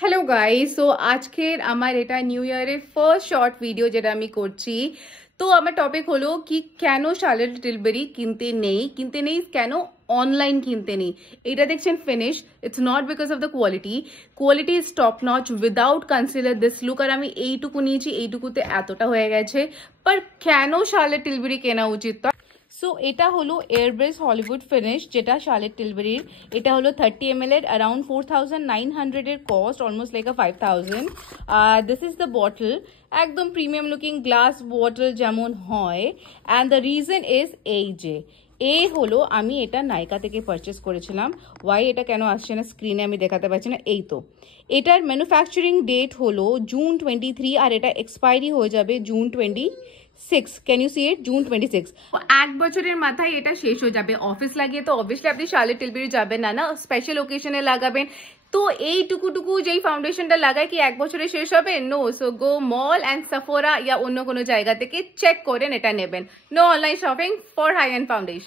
Hello guys, so আজকের আমার এটা নিউ ইয়ারের ফার্স্ট শর্ট ভিডিও যেটা আমি করছি। তো আমার টপিক হলো কি কেন শার্লট টিলবেরি কিনতে নেই কেন অনলাইন কিনতে নেই। এটা দেখছেন finish, it's not because of the quality is top notch without concealer this look. আর আমি এইটুকু নিয়েছি, এইটুকুতে এতটা হয়ে গেছে। বাট কেন শার্লট টিলবেরি কেনা উচিত? সো এটা হলো এয়ারব্রেস হলিউড ফিনিশ, যেটা শার্লট টিলবেরির। এটা হলো 30 ml এর, অ্যারাউন্ড 4900 এর cost, almost like 5000। This is the bottle, একদম প্রিমিয়াম লুকিং গ্লাস বটল যেমন হয়। অ্যান্ড দ্য রিজন ইজ এই হলো আমি এটা নাইকা থেকে পারচেস করেছিলাম। ওয়াই এটা কেন আসছে না স্ক্রিনে আমি দেখাতে পারছি না। এই তো এটার ম্যানুফ্যাকচারিং ডেট হলো জুন 23 আর এটা এক্সপায়ারি হয়ে যাবে June 26। Can you see it? June 26। এক বছরের মাথায় এটা শেষ হয়ে যাবে। অফিস লাগিয়ে তো অবভিয়াসলি আপনি শার্লট টিলবেরি যাবেন না, স্পেশাল ওকেশনে লাগাবেন। তো এই টুকু যেই ফাউন্ডেশনটা লাগায় কি এক বছরে শেষ হবে? No. So go mall and Sephora ইয়া অন্য কোনো জায়গা থেকে চেক করেন এটা নেবেন। No online shopping for high end foundation.